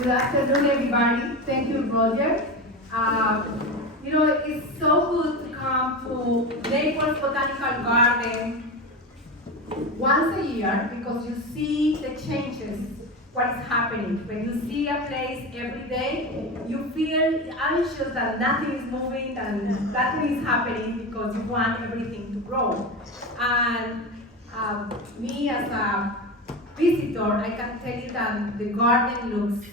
Good afternoon, everybody. Thank you, Roger. It's so good to come to Naples Botanical Garden once a year because you see the changes, what is happening. When you see a place every day, you feel anxious that nothing is moving and nothing is happening because you want everything to grow. And me as a visitor, I can tell you that the garden looks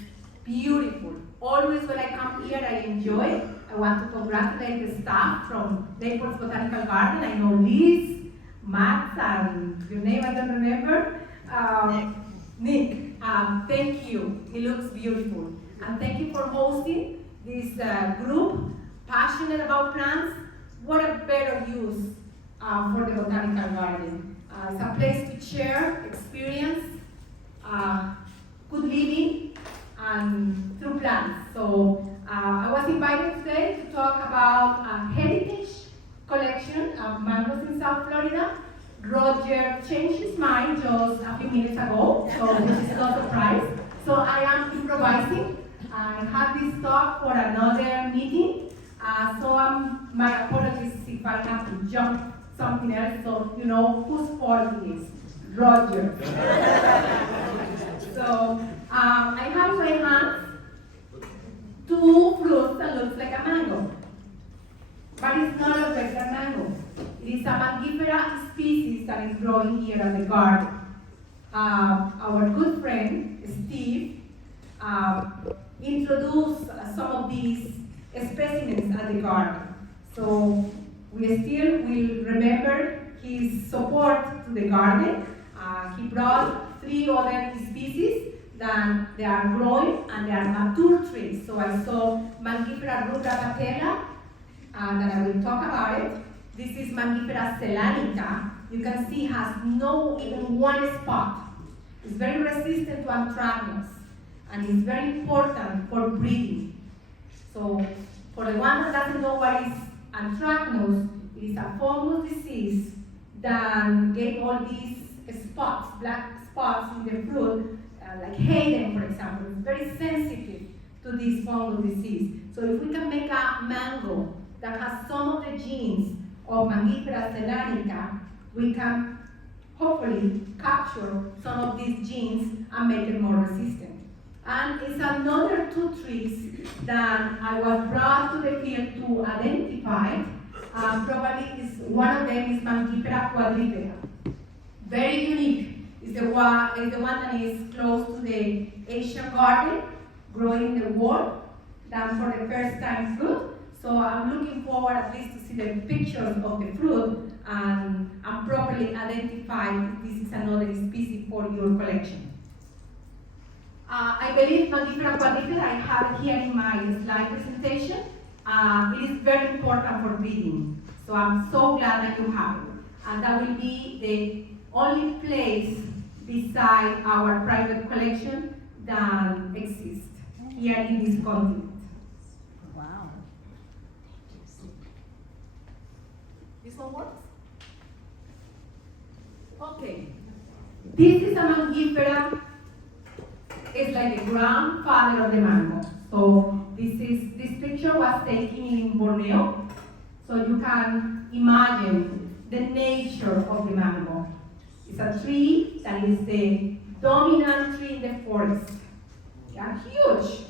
beautiful. Always when I come here, I enjoy. I want to congratulate the staff from Naples Botanical Garden. I know Liz, Max, and your name I don't remember. Nick, thank you. It looks beautiful. And thank you for hosting this group, passionate about plants. What a better use for the Botanical Garden. It's a place to share experience, good living, and through plants. So I was invited today to talk about a heritage collection of mangoes in South Florida. Roger changed his mind just a few minutes ago, so this is no surprise. So I am improvising. I had this talk for another meeting, my apologies if I have to jump something else, so you know whose fault it is. Roger. So I have in my hands two fruits that look like a mango, but it's not a regular mango. It is a Mangifera species that is growing here in the garden. Our good friend Steve introduced some of these specimens at the garden. So we still will remember his support to the garden. He brought 3 other species that they are growing and they are mature trees. So I saw Mangifera rubra patella, that I will talk about it. This is Mangifera selanica. You can see it has no even one spot. It's very resistant to anthracnose and it's very important for breeding. So for the one that doesn't know what is anthracnose, it is a fungus disease that gave all these spots, black spots in the fruit, like Hayden, for example. It's very sensitive to this fungal disease. So if we can make a mango that has some of the genes of Mangifera selanica, we can hopefully capture some of these genes and make it more resistant. And it's another 2 trees that I was brought to the field to identify. Probably one of them is Mangifera quadripera. Very unique. It's the one that is close to the Asian garden, growing in the world, done for the first time fruit. So I'm looking forward at least to see the pictures of the fruit and properly identify if this is another species for your collection. I believe Mangifera quadripera, I have it here in my slide presentation. It is very important for breeding. So I'm so glad that you have it. And that will be the only place beside our private collection that exists here in this continent. Wow. This one works? Okay. This is a Mangifera. It's like the grandfather of the mango. So this picture was taken in Borneo. So you can imagine the nature of the mango. It's a tree that is the dominant tree in the forest. They are huge,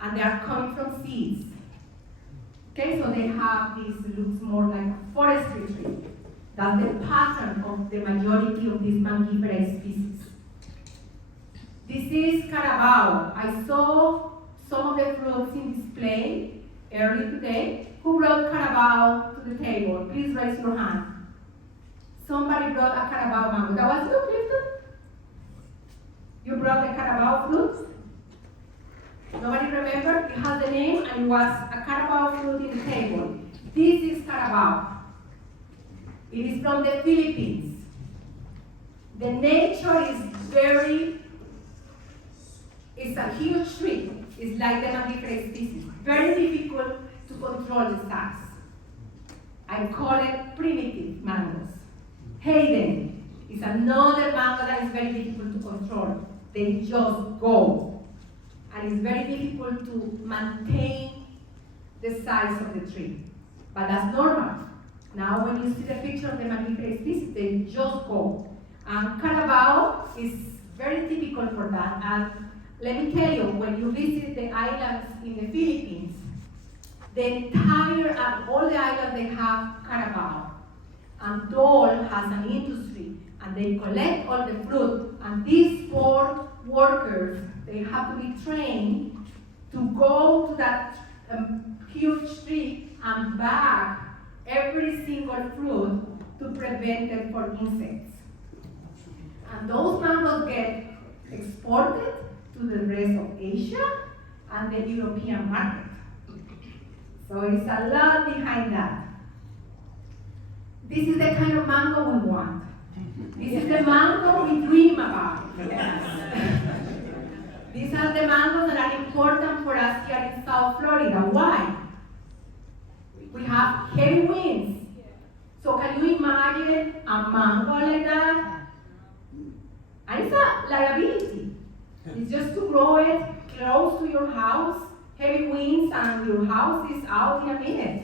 and they are coming from seeds. Okay, so they have this, looks more like a forestry tree. That's the pattern of the majority of these Mangifera species. This is Carabao. I saw some of the fruits in display early today. Who brought Carabao to the table? Please raise your hand. Somebody brought a Carabao mango. That was you, Clifton? You brought the Carabao fruit? Nobody remember? It has the name and it was a Carabao fruit in the table. This is Carabao. It is from the Philippines. The nature is it's a huge tree. It's like the Mangifera species. Very difficult to control the stacks. I call it primitive mangoes. Hayden is another mango that is very difficult to control. They just go. And and it's very difficult to maintain the size of the tree. But that's normal. Now when you see the picture of the Mangifera species, they just go. And Carabao is very typical for that. And let me tell you, when you visit the islands in the Philippines, the entire, all the islands, they have Carabao. And Dole has an industry, and they collect all the fruit. And these 4 workers, they have to be trained to go to that huge tree and bag every single fruit to prevent them from insects. And those mangoes get exported to the rest of Asia and the European market. So it's a lot behind that. This is the kind of mango we want. This is the mango we dream about. These are the mangoes that are important for us here in South Florida. Why? We have heavy winds. So can you imagine a mango like that? And it's a liability. It's just to grow it close to your house, heavy winds, and your house is out in a minute.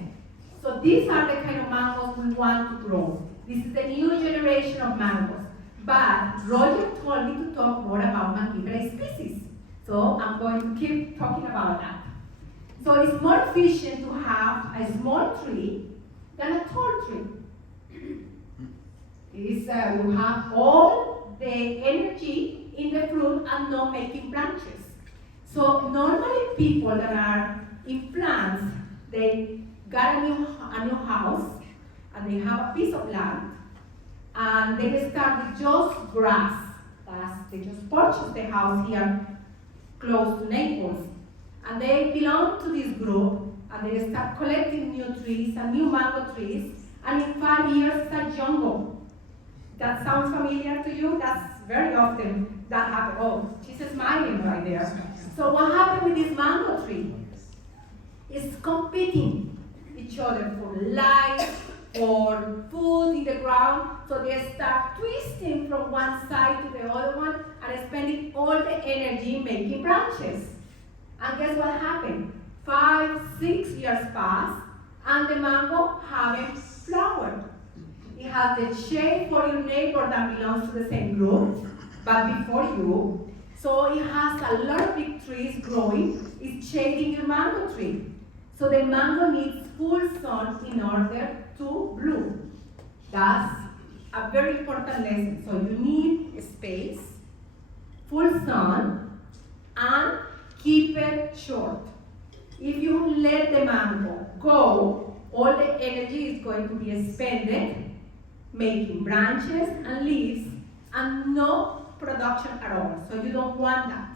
So these are the kind of mangoes we want to grow. This is the new generation of mangoes. But Roger told me to talk more about Mangifera species. So I'm going to keep talking about that. So it's more efficient to have a small tree than a tall tree. You have all the energy in the fruit and not making branches. So normally people that are in plants, they got a new house and they have a piece of land and they start with just grass. They just purchased the house here close to Naples. And they belong to this group and they start collecting new trees and new mango trees, and in 5 years it's a jungle. That sounds familiar to you? That's very often that happens. Oh, she's smiling right there. So what happened with this mango tree? It's competing each other for light or food in the ground. So they start twisting from one side to the other one and spending all the energy making branches. And guess what happened? 5, 6 years pass, and the mango haven't flowered. It has the shade for your neighbor that belongs to the same group, but before you. So it has a lot of big trees growing. It's shading your mango tree. So the mango needs full sun in order to bloom. That's a very important lesson. So you need space, full sun, and keep it short. If you let the mango go, all the energy is going to be expended making branches and leaves and no production at all. So you don't want that.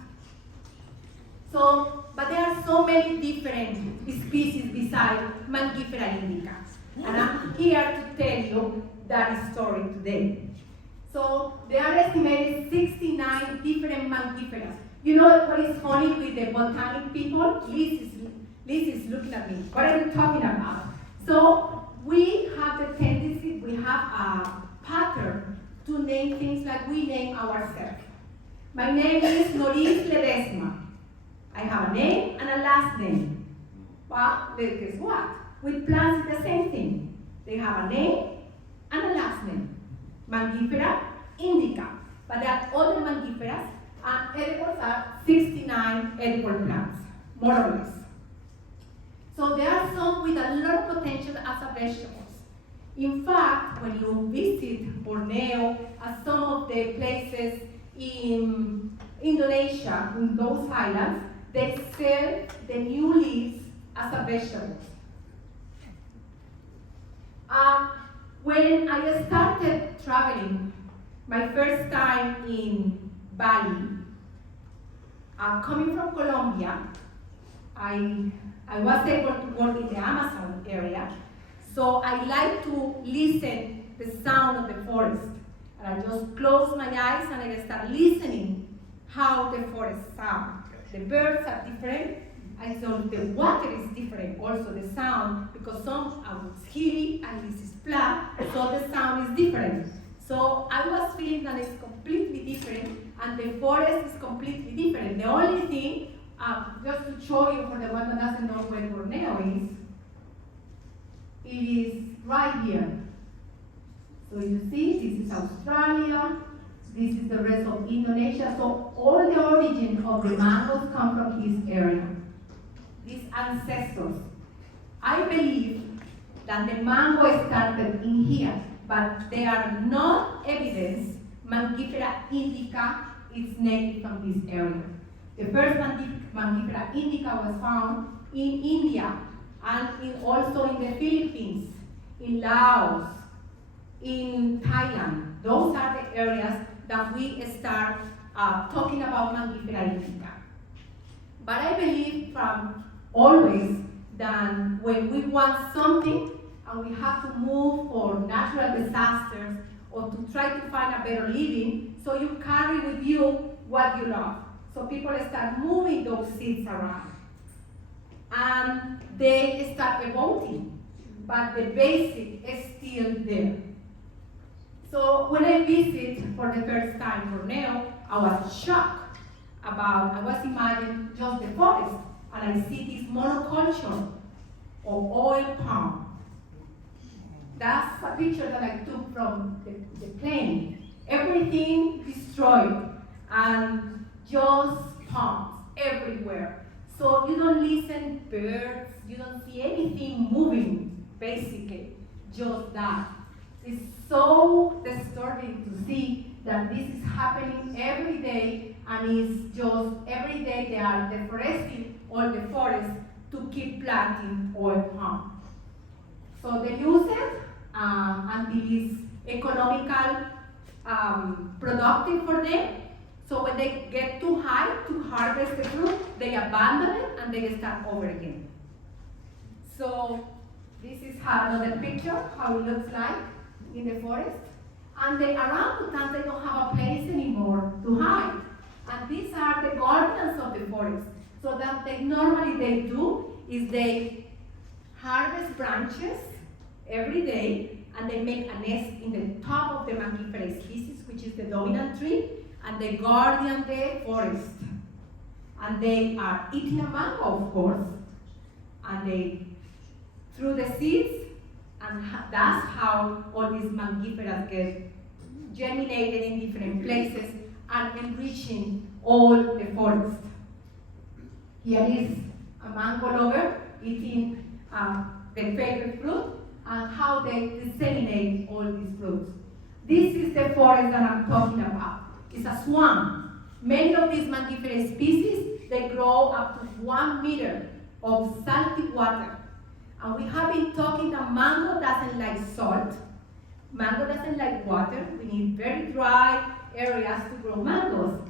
So, but there are so many different species besides Mangifera indica. And I'm here to tell you that story today. So there are estimated 69 different Mangiferas. You know what is funny with the botanic people? Liz is looking at me. What are you talking about? So we have the tendency, we have a pattern to name things like we name ourselves. My name is Noris Ledesma. I have a name and a last name. Well, guess what? With plants, it's the same thing. They have a name and a last name. Mangifera indica. But there are other Mangiferas, and edibles are 69 edible plants, more or less. So there are some with a lot of potential as a vegetables. In fact, when you visit Borneo, some of the places in Indonesia, in those islands, they sell the new leaves as a vegetable. When I started traveling, my first time in Bali, coming from Colombia, I was able to work in the Amazon area, so I like to listen the sound of the forest. And I just close my eyes and I start listening how the forest sounds. The birds are different, and so the water is different, also the sound, because some are hilly and this is flat, so the sound is different. So I was feeling that it's completely different, and the forest is completely different. The only thing, just to show you for the one that doesn't know where Borneo is, it is right here. So you see, this is Australia, this is the rest of Indonesia. So all the origin of the mangoes come from this area, these ancestors. I believe that the mango started in here, but there are no evidence Mangifera indica is native from this area. The first Mangifera indica was found in India and also in the Philippines, in Laos, in Thailand. Those are the areas that we start talking about Mangifera indica. But I believe from always that when we want something and we have to move for natural disasters or to try to find a better living, so you carry with you what you love. So people start moving those seeds around. And they start evolving, but the basic is still there. So when I visit for the first time Borneo, I was shocked I was imagining just the forest, and I see this monoculture of oil palm. That's a picture that I took from the plane. Everything destroyed, and just palms everywhere. So you don't listen birds, you don't see anything moving, basically, just that. It's so disturbing to see that this is happening every day, and it's just every day they are deforesting all the forests to keep planting oil palm. So they use it until it's economical, productive for them. So when they get too high to harvest the fruit, they abandon it and they start over again. So this is another picture, how it looks like in the forest. And the orangutans, they don't have a place anymore to hide. And these are the guardians of the forest. So that normally they do is they harvest branches every day, and they make a nest in the top of the Mangifera species, which is the dominant tree, and they guardian the forest. And they are eating a mango, of course, and they through the seeds, and that's how all these Mangiferas get germinated in different places and enriching all the forest. Here is a mango lover eating their favorite fruit, and how they disseminate all these fruits. This is the forest that I'm talking about. It's a swamp. Many of these Mangifera species, they grow up to 1 meter of salty water. And we have been talking that mango doesn't like salt. Mango doesn't like water. We need very dry areas to grow mangoes.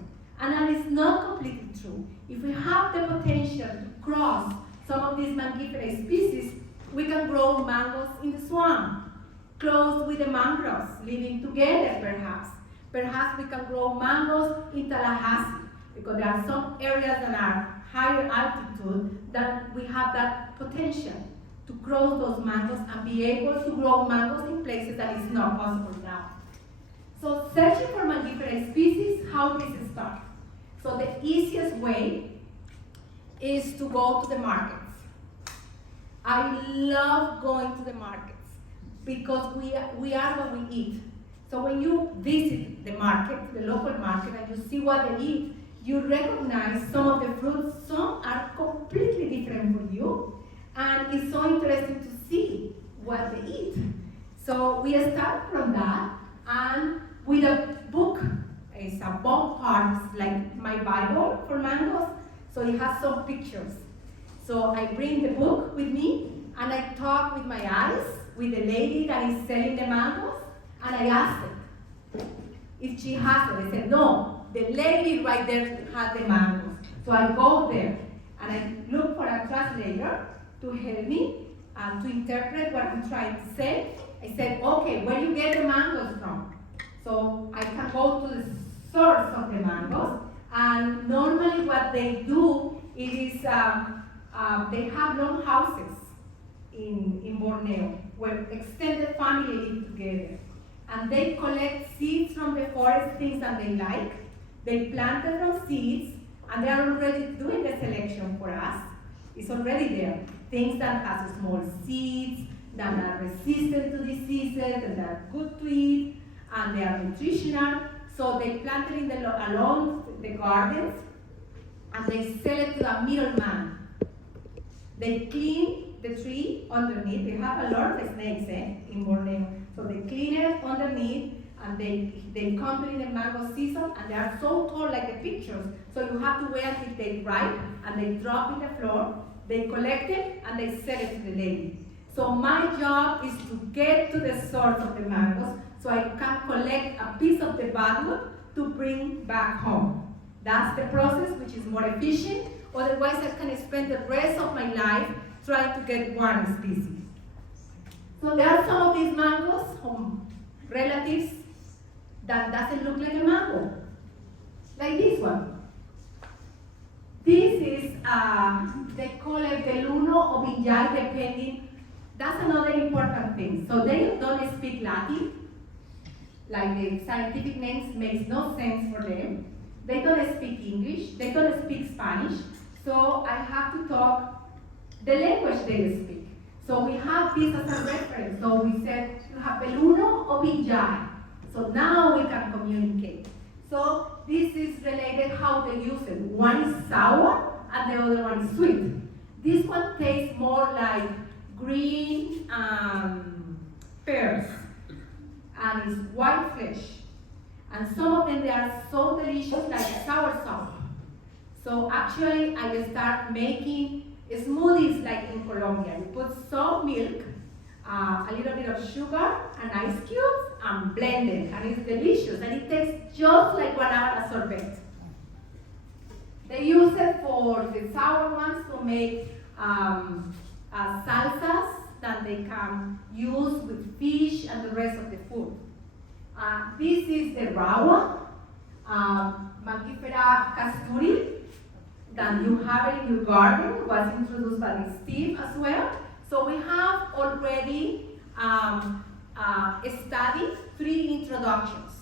And that is not completely true. If we have the potential to cross some of these Mangifera species, we can grow mangoes in the swamp, close with the mangroves, living together perhaps. Perhaps we can grow mangoes in Tallahassee, because there are some areas that are higher altitude that we have that potential to grow those mangoes and be able to grow mangoes in places that is not possible now. So searching for Mangifera species, how does it start? So the easiest way is to go to the markets. I love going to the markets because we are what we eat. So when you visit the market, the local market, and you see what they eat, you recognize some of the fruits. Some are completely different for you, and it's so interesting to see what they eat. So we start from that, and with a book. It's a book part, like my Bible for mangoes, so it has some pictures. So I bring the book with me, and I talk with my eyes with the lady that is selling the mangoes, and I ask her if she has it. I said, no, the lady right there has the mangoes. So I go there, and I look for a translator to help me to interpret what I'm trying to say. I said, okay, where you get the mangoes from? So I can go to the source of the mangoes, and normally what they do is they have long houses in Borneo where extended family live together. And they collect seeds from the forest, things that they like. They plant them from seeds, And they are already doing the selection for us. It's already there. Things that have small seeds, that are resistant to diseases, and that are good to eat, and they are nutritional. So they plant it along the gardens, and they sell it to the middleman. They clean the tree underneath. They have a lot of snakes in Borneo. So they clean it underneath, and they come during the mango season, and they are so tall like the pictures. So you have to wait until they ripe, and they drop in the floor. They collect it, and they sell it to the lady. So my job is to get to the source of the mangoes, so I can collect a piece of the badwood to bring back home. That's the process, which is more efficient. Otherwise, I can spend the rest of my life trying to get one species. So there are some of these mangoes, relatives, that doesn't look like a mango. Like this one. This is, they call it Beluno or Vijay, depending. That's another important thing. So they don't speak Latin. Like the scientific names makes no sense for them. They don't speak English. They don't speak Spanish. So I have to talk the language they speak. So we have this as a reference. So we said, you have Beluno or Vijay. So now we can communicate. So this is related how they use it. One is sour and the other one is sweet. This one tastes more like green pears and it's white flesh. And some of them, they are so delicious, like soursop. So actually, I start making smoothies like in Colombia. You put some milk, a little bit of sugar, and ice cubes, and blend it. And it's delicious, and it tastes just like banana sorbet. They use it for the sour ones to make salsas that they can use with fish and the rest of the food. This is the rawa, Mangifera casturi, that you have in your garden, was introduced by Steve as well. So we have already studied 3 introductions.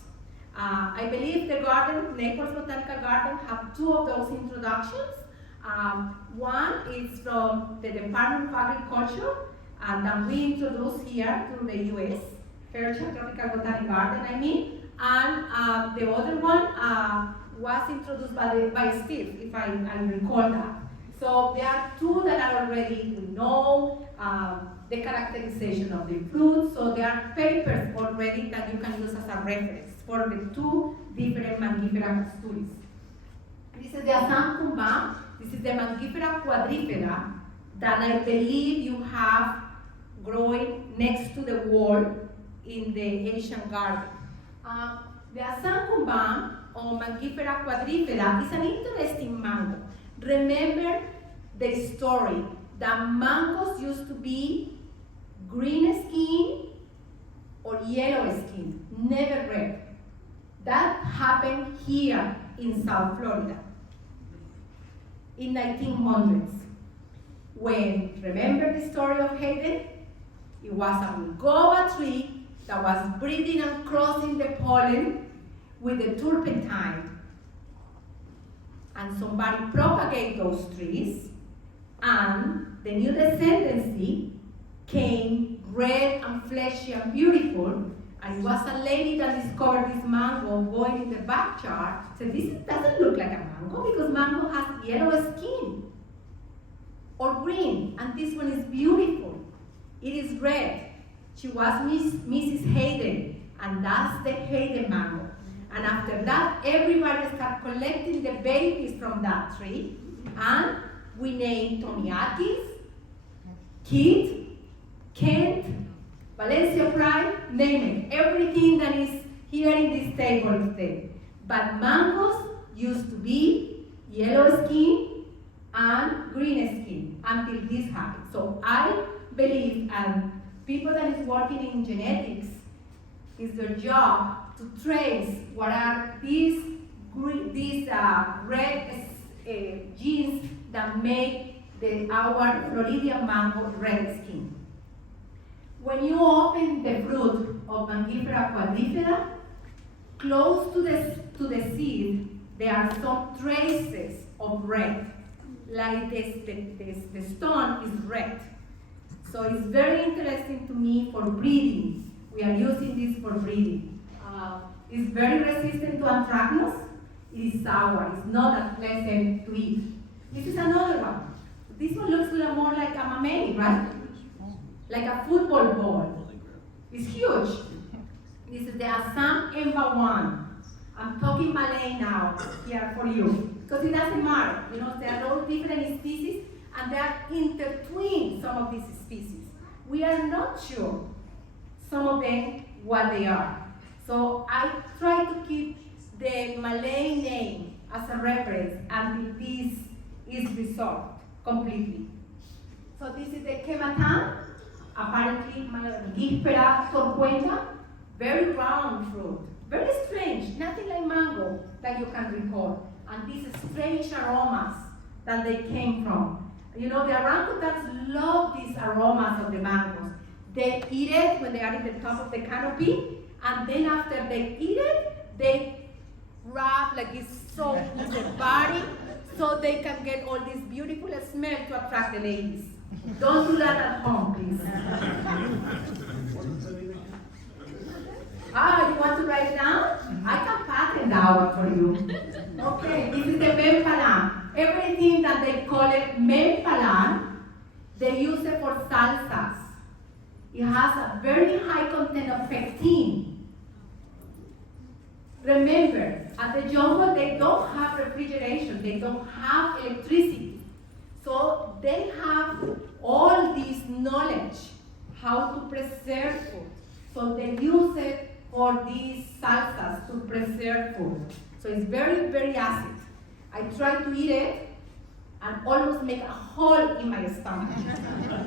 I believe the garden, Naples Botanical Garden, have 2 of those introductions. One is from the Department of Agriculture, and that we introduced here to the US, Fairchild Tropical Botanic Garden, I mean. And the other one was introduced by Steve, if I recall that. So there are 2 that are already, we know, the characterization of the fruit, so there are papers already that you can use as a reference for the 2 different Mangifera casturis. This is the Assam Kumbang, this is the Mangifera quadrifera that I believe you have growing next to the wall in the Asian garden. The Assam Kumbang or Mangifera quadrifera is an interesting mango. Remember the story that mangoes used to be green skin or yellow skin, never red. That happened here in South Florida in 1900s. When, remember the story of Hayden? It was a guava tree that was breeding and crossing the pollen with the turpentine. And somebody propagated those trees, and the new descendancy came red and fleshy and beautiful. And it was a lady that discovered this mango going in the backyard, said, this doesn't look like a mango because mango has yellow skin or green, and this one is beautiful. It is red. She was Mrs. Hayden, and that's the Hayden mango. And after that, everybody started collecting the babies from that tree, and we named Tomiakis, Kit, Kent, Valencia Pride, name it. Everything that is here in this table today. But mangoes used to be yellow skin and green skin until this happened. So I believe, and people that is working in genetics, is their job to trace what are these red genes that make our Floridian mango red skin. When you open the fruit of Mangifera quadrifera, close to the seed, there are some traces of red. Like the stone is red. So it's very interesting to me for breeding. We are using this for breeding. It's very resistant to anthracnose. It is sour. It's not that pleasant to eat. This is another one. This one looks a little more like a mamey, right? Like a football ball. It's huge. This is the Assam Emba1. I'm talking Malay now here for you. Because it doesn't matter. You know, there are all different species and they are intertwined, some of these species. We are not sure, some of them, what they are. So I try to keep the Malay name as a reference until this is resolved completely. So this is the Kematan, apparently Mangifera torquenta, very round fruit, very strange, nothing like mango that you can recall. And these strange aromas that they came from. You know, the orangutans love these aromas of the mangoes. They eat it when they are in the top of the canopy, and then after they eat it, they wrap like this soap in their body so they can get all this beautiful smell to attract the ladies. Don't do that at home, please. You want to write it down? I can patent that one for you. Okay, this is the mempalan. Everything that they call it mempalan, they use it for salsas. It has a very high content of pectin. Remember, at the jungle, they don't have refrigeration, they don't have electricity. So they have all this knowledge, how to preserve food. So they use it for these salsas to preserve food. So it's very, very acid. I tried to eat it and almost make a hole in my stomach.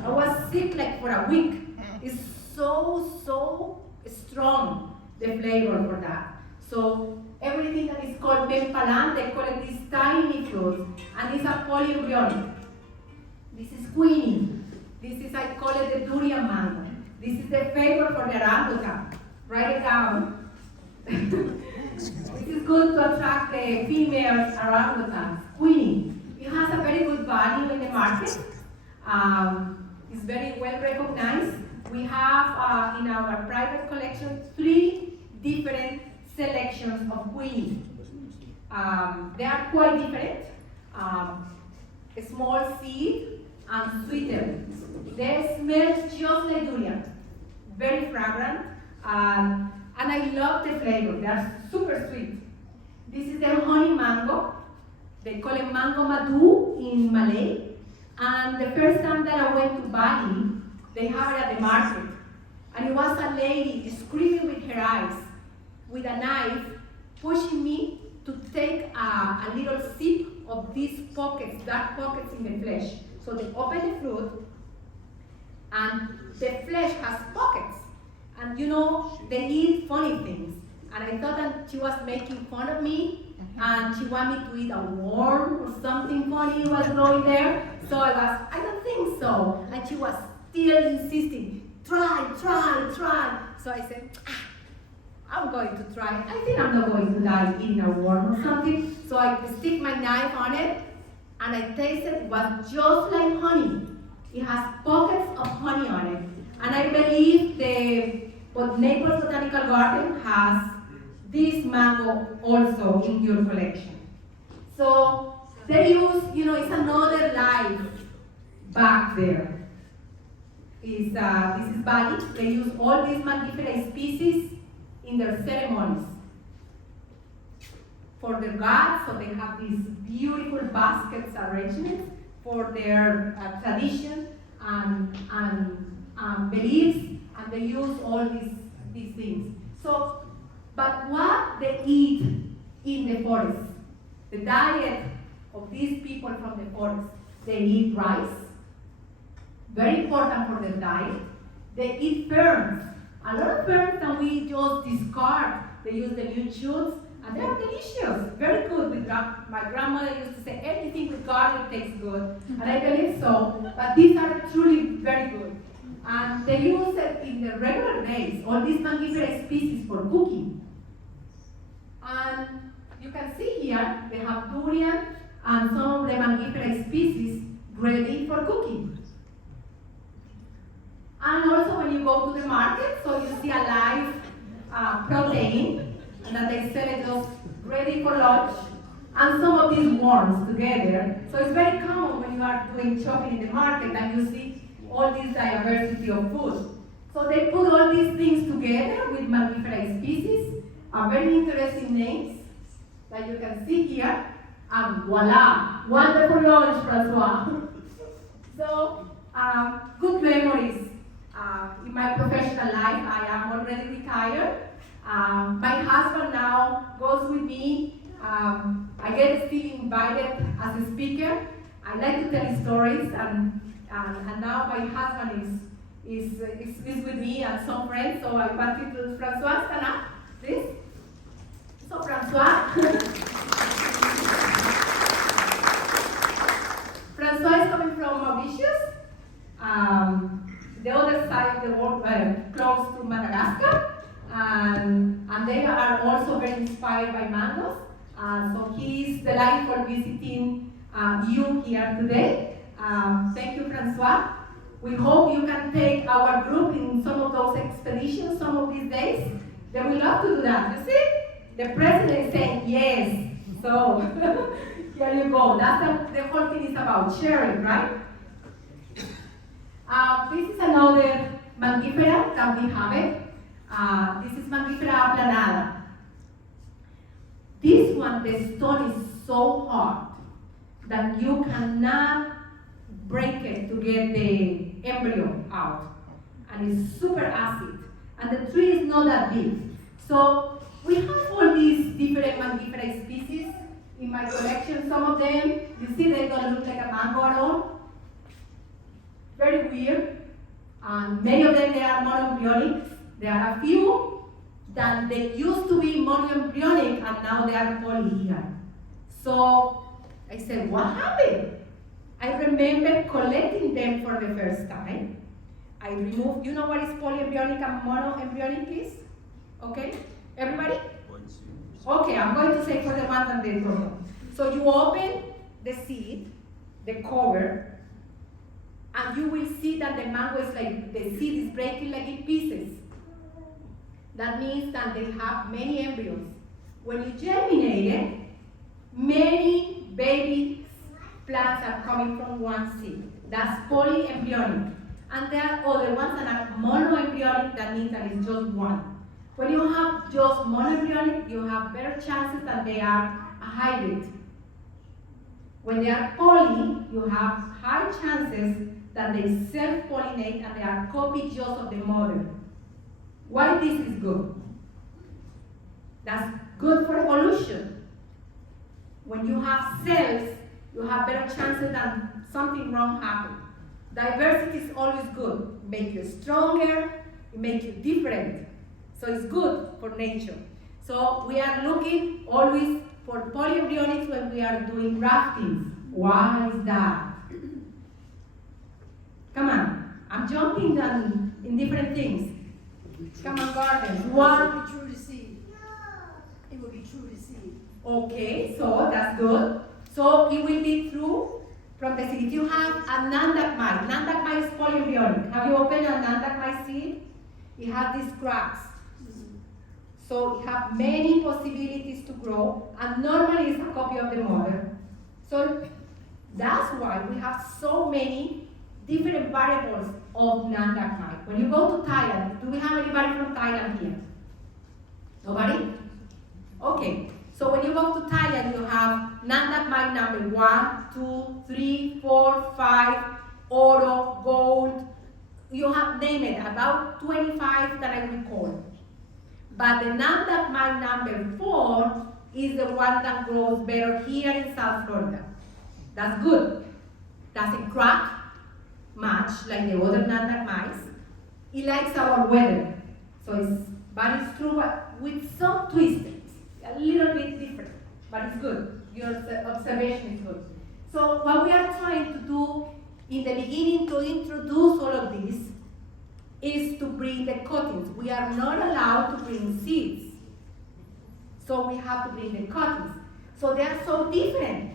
I was sick like for a week. It's so strong, the flavor for that. So everything that is called mempalan, they call it these tiny fruits, and it's a polyembryonic. This is quinine. This is, I call it the durian mango. This is the favorite for the orangutan. Write it down. This is good to attract the female orangutans. Quinine. It has a very good value in the market. It's very well recognized. We have in our private collection 3 different selections of quinine. They are quite different. A small seed and sweeter. They smell just like durian. Very fragrant. And I love the flavor. They are super sweet. This is the honey mango. They call it mango madu in Malay. And the first time that I went to Bali, they have it at the market. And it was a lady screaming with her eyes, with a knife, pushing me to take a little sip of these pockets, dark pockets in the flesh. So they open the fruit, and the flesh has pockets. And you know, they eat funny things. And I thought that she was making fun of me, and she wanted me to eat a worm or something funny was growing there. So I don't think so. And she was still insisting, try. So I said, I'm going to try. I think I'm not going to die eating a worm or something. So I stick my knife on it, and I tasted it was just like honey. It has pockets of honey on it. And I believe the Naples Botanical Garden has this mango also in your collection. So they use, you know, it's another life back there. This is Bali. They use all these Mangifera species in their ceremonies for their gods. So they have these beautiful baskets arrangements for their tradition and beliefs, and they use all these things. So, but what they eat in the forest, the diet of these people from the forest, they eat rice, very important for their diet. They eat ferns, a lot of ferns that we just discard. They use the new shoots, and they are delicious, very good. My grandmother used to say, anything with garlic tastes good, and I believe so, but these are truly very good. And they use it in the regular days, all these Mangifera species for cooking. And you can see here, they have durian, and some of the Mangifera species ready for cooking. And also when you go to the market, so you see a live protein, and that they sell it just ready for lunch, and some of these worms together. So it's very common when you are doing shopping in the market that you see all this diversity of food. So they put all these things together with Mangifera species, very interesting names that you can see here, and voila, wonderful lunch, Francois. So, good memories. In my professional life, I am already retired. My husband now goes with me. I get still invited as a speaker. I like to tell stories, and now my husband is with me and some friends. So I want to introduce Francois. Stand up, please. So Francois. Francois is coming from Mauritius. The other side of the world, close to Madagascar, and they are also very inspired by mangoes. So he is delightful visiting you here today. Thank you, Francois. We hope you can take our group in some of those expeditions some of these days. They will love to do that. You see? The president is saying yes. So here you go. That's the whole thing is about sharing, right? This is another Mangifera that we have it. This is Mangifera aplanada. This one, the stone is so hard that you cannot break it to get the embryo out. And it's super acid. And the tree is not that big. So we have all these different Mangifera species in my collection. Some of them, you see they don't look like a mango at all. Very weird. Many of them, they are monoembryonic. There are a few that they used to be monoembryonic and now they are poly here. So I said, what happened? I remember collecting them for the first time. I removed, you know what is polyembryonic and monoembryonic is? Okay, everybody? Okay, I'm going to say for the ones that they don't know. So you open the seed, the cover, and you will see that the mango is like, the seed is breaking like in pieces. That means that they have many embryos. When you germinate it, many baby plants are coming from one seed. That's polyembryonic. And there are other ones that are monoembryonic, that means that it's just one. When you have just monoembryonic, you have better chances that they are a hybrid. When they are poly, you have high chances that they self-pollinate and they are copied just of the mother. Why this is good? That's good for evolution. When you have cells, you have better chances that something wrong happens. Diversity is always good. It makes you stronger, it makes you different. So it's good for nature. So we are looking always for polyembryonics when we are doing graftings. Why is that? Come on, I'm jumping in different things. Come on, gardens. It will be true to seed. It will be true to seed. Okay, so that's good. So it will be true from the seed. If you have a nandakmai, nandakmai is polyembryonic. Have you opened a nandakmai seed? It has these cracks. So it has many possibilities to grow, and normally it's a copy of the mother. So that's why we have so many different variables of nandakmai. When you go to Thailand, do we have anybody from Thailand here? Nobody? Okay. So when you go to Thailand, you have nandakmai number 1, 2, 3, 4, 5, oro, gold. You have named it, about 25 that I recall. But the nandakmai number 4 is the one that grows better here in South Florida. That's good. Doesn't crack much like the other nandakmais. It likes our weather. But it's true with some twists. A little bit different, but it's good. Your observation is good. So what we are trying to do in the beginning to introduce all of this is to bring the cuttings. We are not allowed to bring seeds. So we have to bring the cuttings. So they are so different.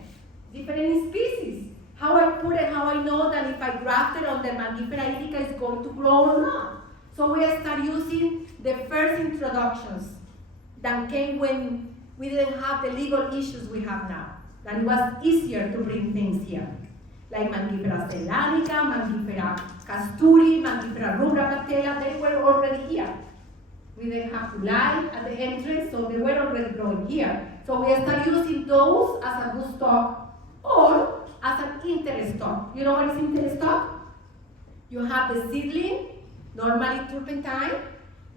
different species. How I put it, how I know that if I graft it on the Mangifera indica is going to grow or not. So we start using the first introductions that came when we didn't have the legal issues we have now. That it was easier to bring things here. Like Mangifera ceylanica, Mangifera casturi, Mangifera rubra patella, they were already here. We didn't have to lie at the entrance, so they were already growing here. So we start using those as a good stock or as an interstock. You know what is interstock? You have the seedling, normally turpentine.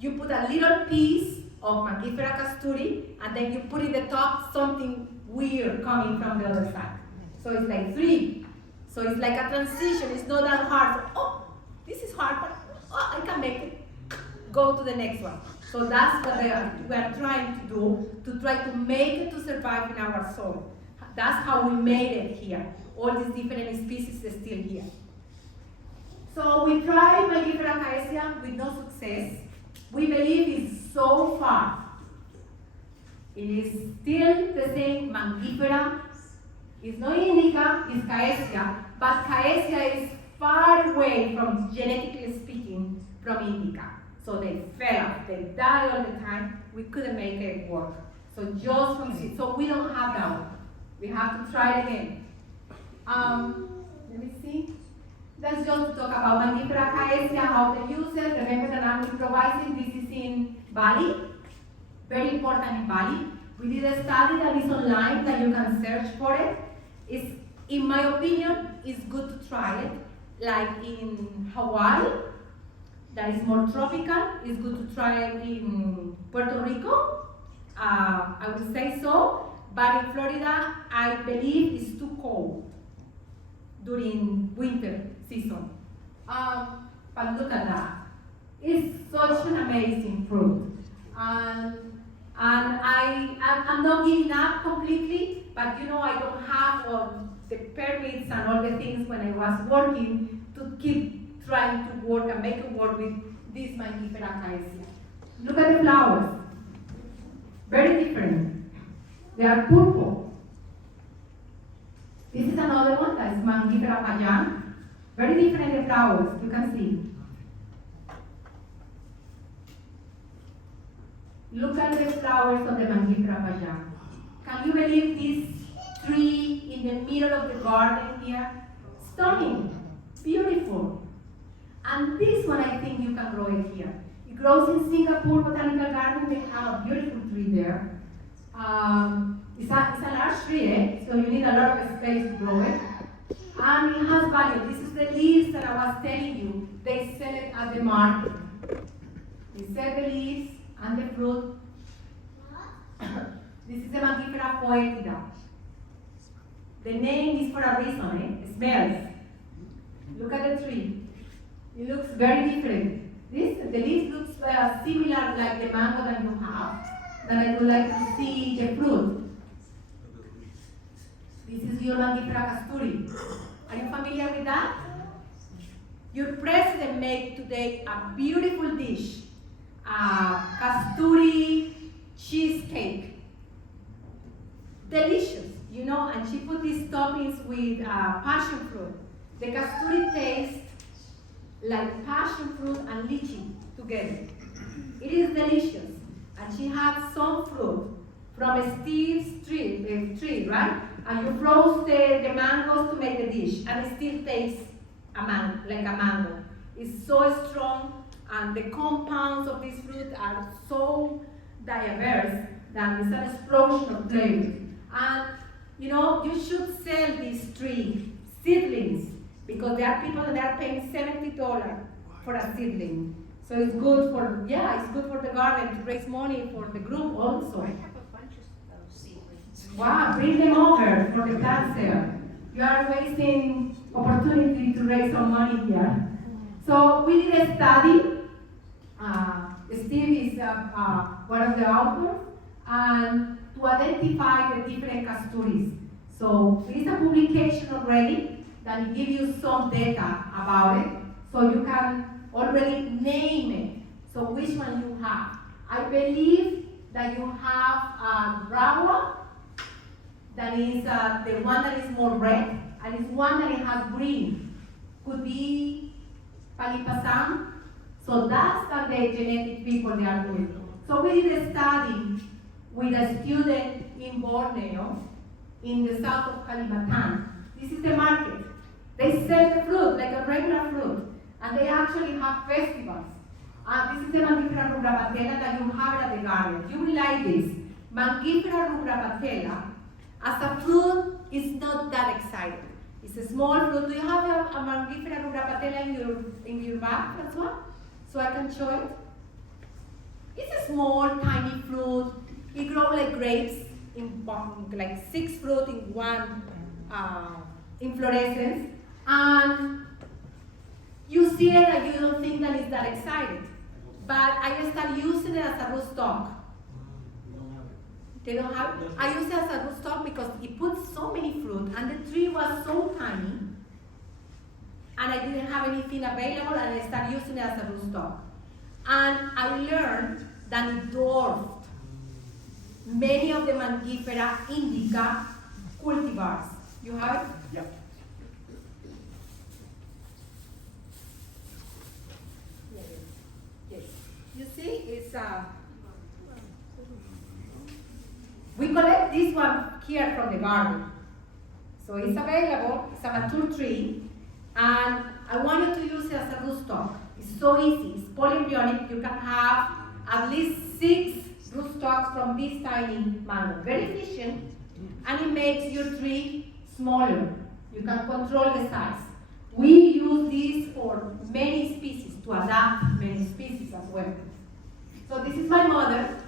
You put a little piece of Mangifera casturi, and then you put in the top something weird coming from the other side. So it's like 3. So it's like a transition. It's not that hard. Oh, this is hard, but oh, I can make it. Go to the next one. So that's what we are trying to do, to try to make it to survive in our soil. That's how we made it here. All these different species are still here. So we tried Mangifera caesia with no success. We believe it's so far. It is still the same Mangifera. It's not indica, it's caesia, but caesia is far away from, genetically speaking, from indica. So they fell off, they died all the time. We couldn't make it work. So just from seed. So we don't have that one. We have to try it again. Let me see. Let's just talk about Mangifera caesia, how they use it. Remember that I'm improvising. This is in Bali. Very important in Bali. We did a study that is online that you can search for it. It's, in my opinion, it's good to try it. Like in Hawaii, that is more tropical. It's good to try it in Puerto Rico. I would say so. But in Florida, I believe it's too cold during winter season. But look at that. It's such an amazing fruit. And I'm not giving up completely, but you know, I don't have all the permits and all the things when I was working to keep trying to work and make it work with this Mangifera caesia. Look at the flowers. Very different. They are purple. This is another one that is Mangifera payan. Very different in the flowers, you can see. Look at the flowers of the Mangifera payan. Can you believe this tree in the middle of the garden here? Stunning, beautiful. And this one, I think you can grow it here. It grows in Singapore Botanical Garden. They have a beautiful tree there. It's a large tree, so you need a lot of space to grow it. And it has value. This is the leaves that I was telling you. They sell it at the market. They sell the leaves and the fruit. This is the Mangifera foetida. The name is for a reason, It smells. Look at the tree. It looks very different. The leaves looks similar like the mango that you have. That I would like to see the fruit. This is your Mangifera casturi. Are you familiar with that? Your president made today a beautiful dish, casturi cheesecake. Delicious, you know, and she put these toppings with passion fruit. The casturi tastes like passion fruit and lychee together. It is delicious. And she had some fruit from a Steve's tree, right? And you froze the mangoes to make the dish, and it still tastes like a mango. It's so strong, and the compounds of this fruit are so diverse that it's an explosion of flavor. And you know, you should sell these tree seedlings, because there are people that are paying $70 for a seedling. So it's good for, it's good for the garden to raise money for the group also. I have a bunch of seedlings. Wow, bring them over for the plant sale. You are wasting opportunity to raise some money here. So we did a study. Steve is one of the authors, and to identify the different casturis. So there is a publication already that will give you some data about it, so you can already name it. So which one you have? I believe that you have Bravo, that is the one that is more red, and it's one that it has green. Could be palipasam. So that's the genetic people they are doing. So we did a study with a student in Borneo, in the south of Kalimantan. This is the market. They sell the fruit like a regular fruit, and they actually have festivals. This is the Mangifera rubra patella that you have at the garden. You will like this. Mangifera rubra patella, as a fruit, is not that exciting. It's a small fruit. Do you have a Mangifera rubra patella in your bag, Francois? So I can show it. It's a small, tiny fruit. It grows like grapes, in like 6 fruit in one inflorescence. And you see it and you don't think that it's that exciting. But I just start using it as a rootstock. They don't have it. I use it as a rootstock because it puts so many fruit, and the tree was so tiny, and I didn't have anything available, and I started using it as a rootstock. And I learned that it dwarfed many of the Mangifera indica cultivars. You have it? Yeah. Yes. You see, it's we collect this one here from the garden. So it's available, it's a mature tree, and I wanted to use it as a rootstock. It's so easy, it's polyembryonic. You can have at least 6 rootstocks from this tiny mango. Very efficient, and it makes your tree smaller. You can control the size. We use this for many species, to adapt many species as well. So this is my mother.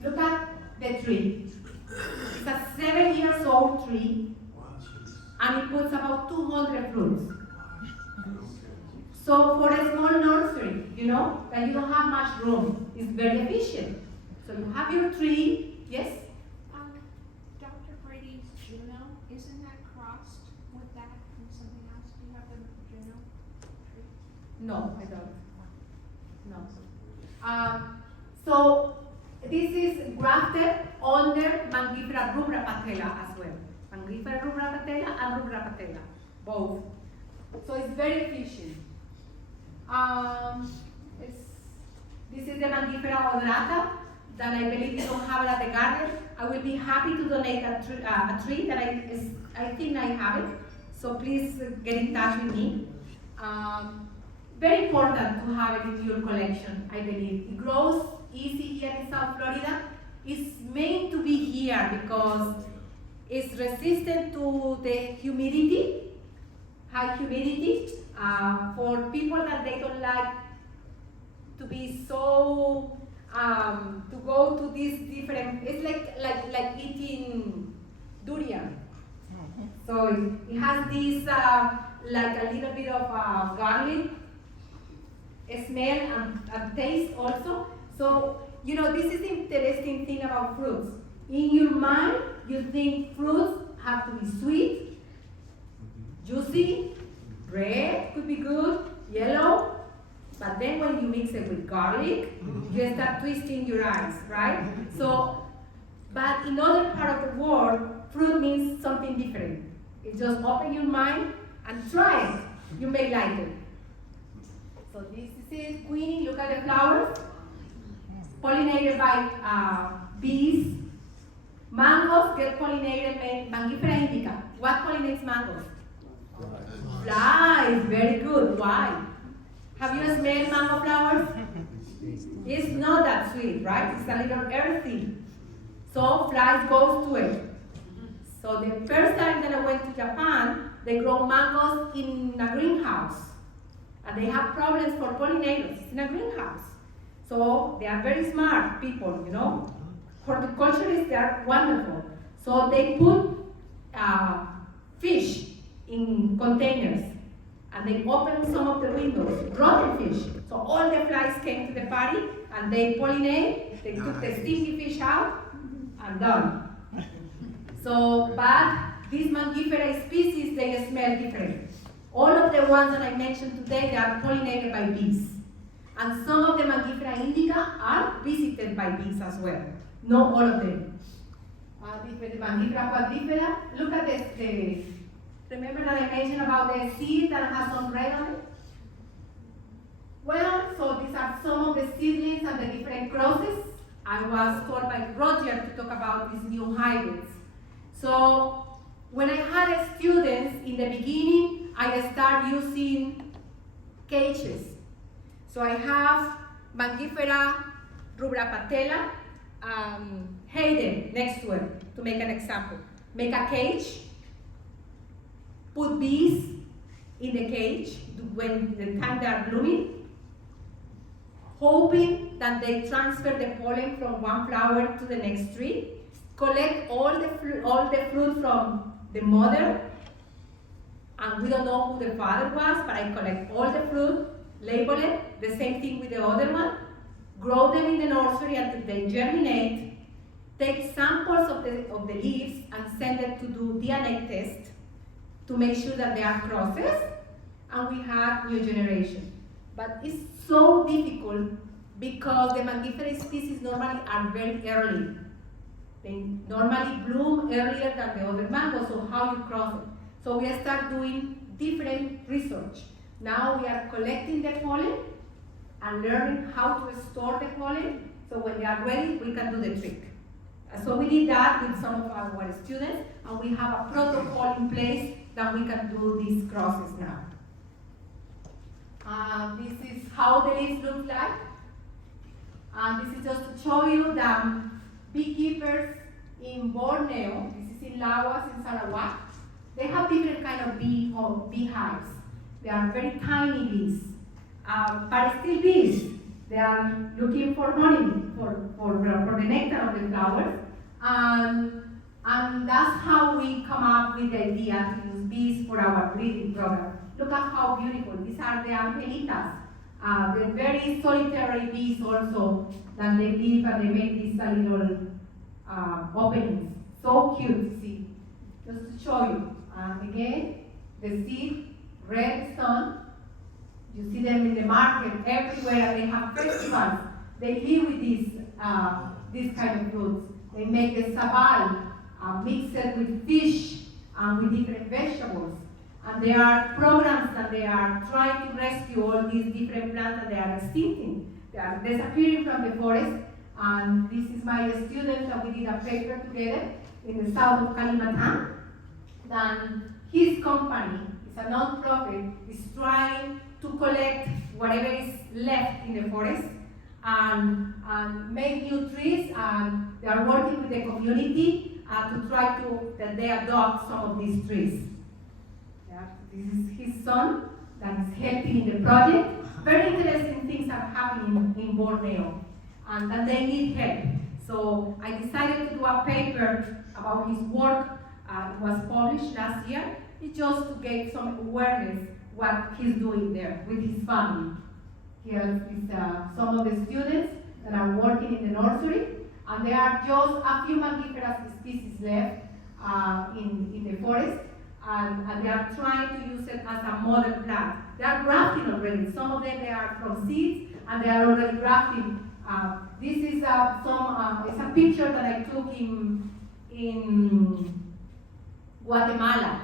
Look at the tree. It's a 7-year-old tree, and it puts about 200 fruits. So for a small nursery, you know, that you don't have much room, it's very efficient. So you have your tree, yes? Dr. Brady's Juno, isn't that crossed with that and something else? Do you have the Juno tree? No, I don't. No. So this is grafted under Mangifera rubra patella as well. Mangifera rubra patella and rubra patella, both. So it's very efficient. This is the Mangifera odorata that I believe you don't have it at the garden. I will be happy to donate a tree that I think I have it. So please get in touch with me. Very important to have it in your collection, I believe. It grows easy here in South Florida. It's meant to be here because it's resistant to the humidity, high humidity, for people that they don't like to be so, to go to these different, it's like eating durian. So it has this, like a little bit of garlic smell and taste also. So, you know, this is the interesting thing about fruits. In your mind, you think fruits have to be sweet, juicy, red could be good, yellow, but then when you mix it with garlic, you start twisting your eyes, right? So, but in other part of the world, fruit means something different. It just open your mind and try it. You may like it. So this is it, Queenie, look at the flowers. Pollinated by bees. Mangoes get pollinated by Mangifera indica. What pollinates mangoes? Flies, very good. Why? Have you smelled mango flowers? It's not that sweet, right? It's a little earthy. So flies goes to it. So the first time that I went to Japan, they grow mangoes in a greenhouse. And they have problems for pollinators. It's in a greenhouse. So they are very smart people, you know. Horticulturists, they are wonderful. So they put fish in containers, and they open some of the windows, rotten fish. So all the flies came to the party, and they pollinate, they took the stinky fish out, and done. So, but these Mangifera species, they smell different. All of the ones that I mentioned today, they are pollinated by bees. And some of the Mangifera indica are visited by bees as well. Not all of them. the Mangifera quadrifera. Look at this. Remember that I mentioned about the seed that has some red on it? Well, so these are some of the seedlings and the different crosses. I was told by Roger to talk about these new hybrids. So when I had students in the beginning, I started using cages. So I have Mangifera rubrapatella, Hayden next to it, to make an example. Make a cage, put bees in the cage when the time they are blooming, hoping that they transfer the pollen from one flower to the next tree, collect all the fruit from the mother, and we don't know who the father was, but I collect all the fruit, label it, the same thing with the other one, grow them in the nursery until they germinate, take samples of the leaves and send them to do DNA test to make sure that they are crosses, and we have new generation. But it's so difficult because the Mangifera species normally are very early. They normally bloom earlier than the other mangoes, so how you cross it? So we start doing different research. Now we are collecting the pollen and learning how to store the pollen, so when they are ready, we can do the trick. So we did that with some of our students, and we have a protocol in place that we can do these crosses now. This is how the leaves look like. This is just to show you that beekeepers in Borneo, this is in Laos, in Sarawak, they have different kind of beehives. They are very tiny bees, but still bees. They are looking for honey, for the nectar of the flowers. And that's how we come up with the idea to use bees for our breeding program. Look at how beautiful. These are the angelitas. They're very solitary bees also, that they live and they make these little openings. So cute, see. Just to show you. Again, the seed, red sun. You see them in the market everywhere, and they have festivals. They live with these kind of fruits. They make the sabal, mix it with fish and with different vegetables. And there are programs that they are trying to rescue all these different plants that they are extincting. They are disappearing from the forest. And this is my student that we did a paper together in the south of Kalimantan. And his company, it's a non-profit, is trying to collect whatever is left in the forest and make new trees, and they are working with the community to try that they adopt some of these trees. Yeah, this is his son that is helping in the project. Very interesting things are happening in Borneo, and that they need help. So I decided to do a paper about his work. It was published last year. It just to give some awareness what he's doing there with his family. Here is some of the students that are working in the nursery, and there are just a few Mangifera species left in the forest, and they are trying to use it as a model plant. They are grafting already. Some of them they are from seeds, and they are already grafting. This is it's a picture that I took in Guatemala.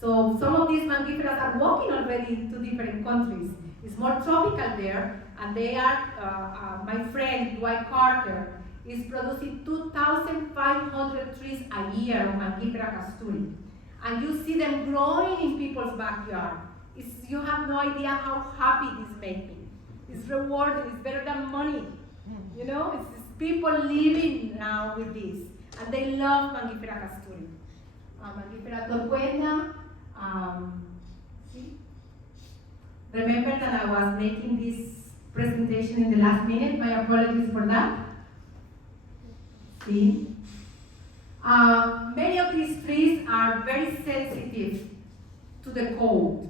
So some of these Mangiferas are walking already to different countries. It's more tropical there, and they are, my friend Dwight Carter is producing 2,500 trees a year of Mangifera casturi. And you see them growing in people's backyard. You have no idea how happy this makes me. It's rewarding, it's better than money. You know, it's people living now with this. And they love Mangifera casturi. Mangifera torquenda. See? Remember that I was making this presentation in the last minute. My apologies for that. See? Many of these trees are very sensitive to the cold.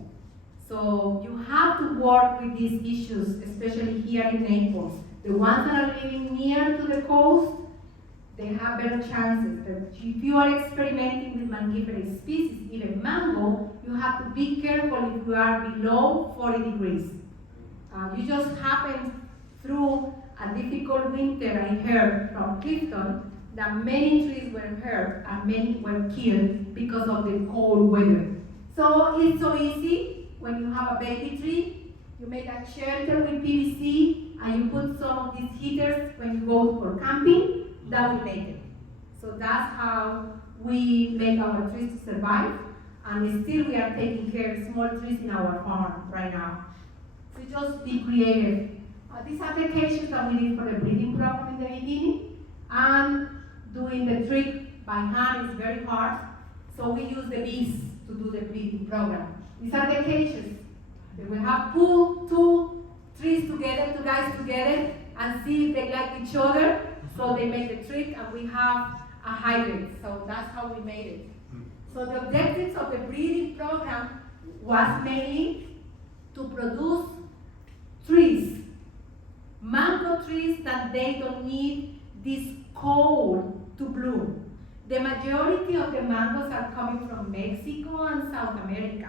So you have to work with these issues, especially here in Naples. The ones that are living near to the coast, they have better chances. But if you are experimenting with Mangifera species, even mango, you have to be careful if you are below 40 degrees. You just happened through a difficult winter, I heard from Clifton, that many trees were hurt and many were killed because of the cold weather. So it's so easy when you have a baby tree, you make a shelter with PVC and you put some of these heaters when you go for camping, that will make it. So that's how we make our trees to survive, and still we are taking care of small trees in our farm right now. So just be creative. These applications that we did for the breeding program in the beginning, and doing the trick by hand is very hard, so we use the bees to do the breeding program. These are the cages. We have two trees together, two guys together, and see if they like each other, so they make the trick, and we have a hybrid. So that's how we made it. So the objectives of the breeding program was mainly to produce trees, mango trees that they don't need this cold to bloom. The majority of the mangoes are coming from Mexico and South America.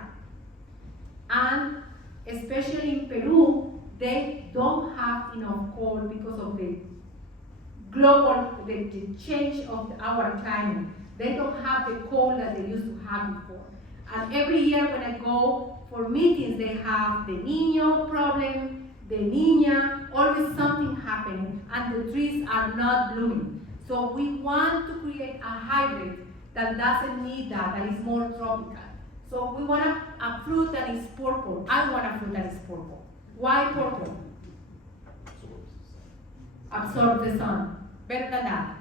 And especially in Peru, they don't have enough cold because of the global, the change of our climate. They don't have the cold that they used to have before. And every year when I go for meetings, they have the Niño problem, the Niña, always something happening, and the trees are not blooming. So we want to create a hybrid that doesn't need that is more tropical. So we want a fruit that is purple. I want a fruit that is purple. Why purple? Absorb the sun. Better than that.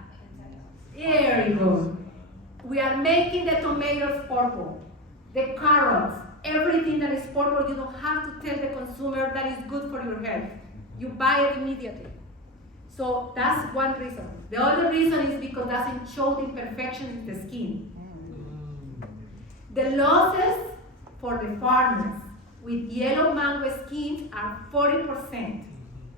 Very good. We are making the tomatoes purple, the carrots, everything that is purple. You don't have to tell the consumer that is good for your health. You buy it immediately. So that's one reason. The other reason is because it doesn't show the imperfections in the skin. The losses for the farmers with yellow mango skins are 40%.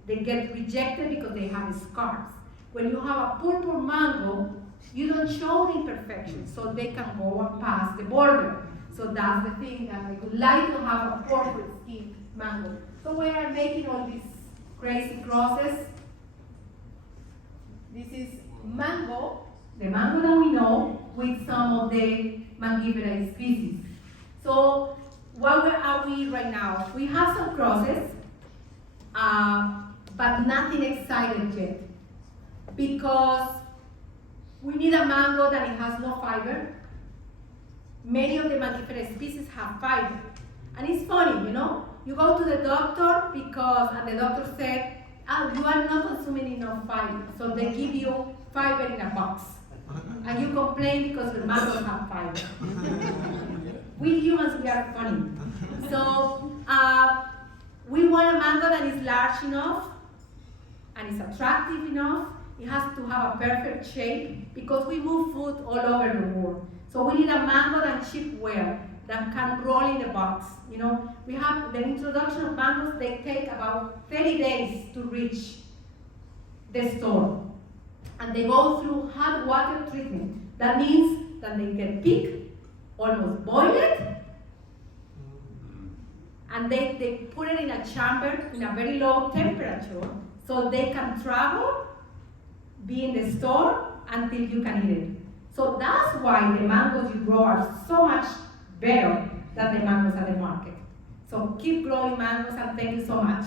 They get rejected because they have scars. When you have a purple mango, you don't show the imperfections, so they can go and pass the border. So that's the thing that I would like to have a purple skin mango. So we are making all these crazy crosses. This is mango, the mango that we know, with some of the Mangifera species. So where are we right now? We have some crosses, but nothing excited yet, because we need a mango that it has no fiber. Many of the Mangifera species have fiber. And it's funny, you know? You go to the doctor and the doctor said, you are not consuming enough fiber. So they give you fiber in a box. And you complain because your mangoes have fiber. We humans, we are funny. So we want a mango that is large enough and is attractive enough. It has to have a perfect shape because we move food all over the world. So we need a mango that ship well, that can roll in the box. You know, we have the introduction of mangoes, they take about 30 days to reach the store. And they go through hot water treatment. That means that they get picked, almost boiled, and they put it in a chamber in a very low temperature so they can travel, be in the store until you can eat it. So that's why the mangoes you grow are so much better than the mangoes at the market. So keep growing mangoes, and thank you so much.